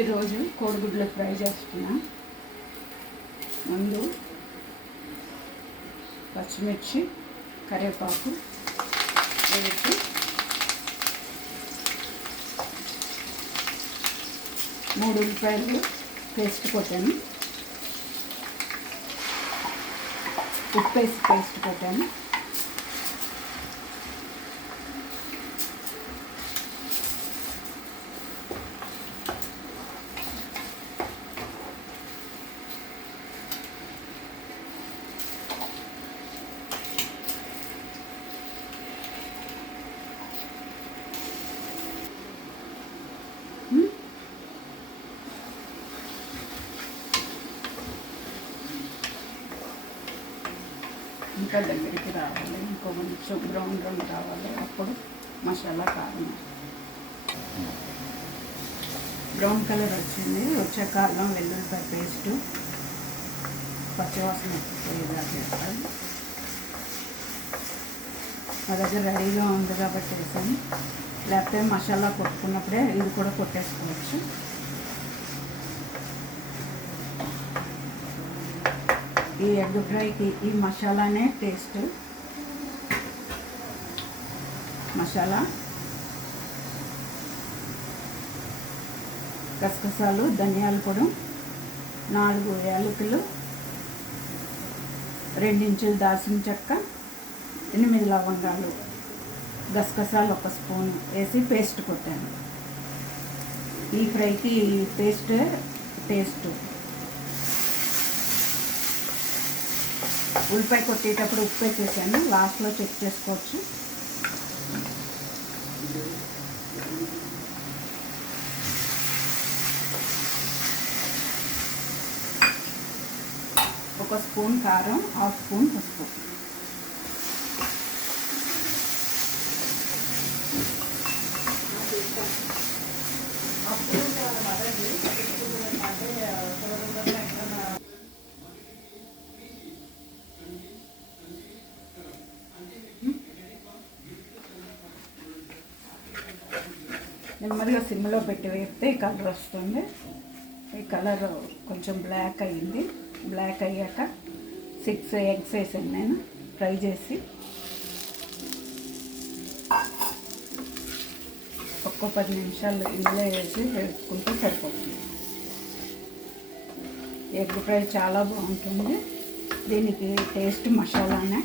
ఈరోజు కోడిగుడ్లు ఫ్రై చేస్తున్నా. ముందు పచ్చిమిర్చి కరివేపాకు వేసి మూడు ఉల్లిపాయలు పేస్ట్ కొట్టాను. ఉప్పు వేసి పేస్ట్ కొట్టాను. ఇంకా దగ్గరికి రావాలి. ఇంకో కొంచెం బ్రౌన్ రంగు రావాలి అప్పుడు మసాలా కారం. బ్రౌన్ కలర్ వచ్చింది. వచ్చాక అల్లం వెల్లుల్లిపాయ పేస్ట్ పచ్చివాసన పోయేలా చేస్తాను మా దగ్గర రెడీగా ఉంది కాబట్టి వేసాను లేకపోతే మసాలా కొట్టుకున్నప్పుడే ఇది కూడా కొట్టేసుకోవచ్చు. ఈ ఎగ్ ఫ్రైకి ఈ మసాలానే టేస్ట్. మసాలా. గసగసాలు ధనియాల పొడి నాలుగు యాలకులు రెండించులు దాల్చిన చెక్క ఎనిమిది లవంగాలు. గసగసాలు ఒక స్పూన్ వేసి పేస్ట్ కొట్టాను. ఈ ఫ్రైకి ఈ పేస్ట్ టేస్ట్. ఉల్లిపాయ కొట్టేటప్పుడు ఉప్పు వేసేసాను. లాస్ట్లో చెక్ చేసుకోవచ్చు. ఒక స్పూన్ కారం హాఫ్ స్పూన్ పసుపు. నెమ్మదిగా సిమ్లో పెట్టి వేస్తే ఈ కలర్ వస్తుంది. ఈ కలర్ కొంచెం బ్లాక్ అయ్యింది. బ్లాక్ అయ్యాక సిక్స్ ఎగ్స్ వేసాను నేను ఫ్రై చేసి. ఒక్కో పది నిమిషాలు ఇందులో వేసి వేసుకుంటే సరిపోతుంది. ఎగ్ ఫ్రై చాలా బాగుంటుంది. దీనికి టేస్ట్ మసాలానే.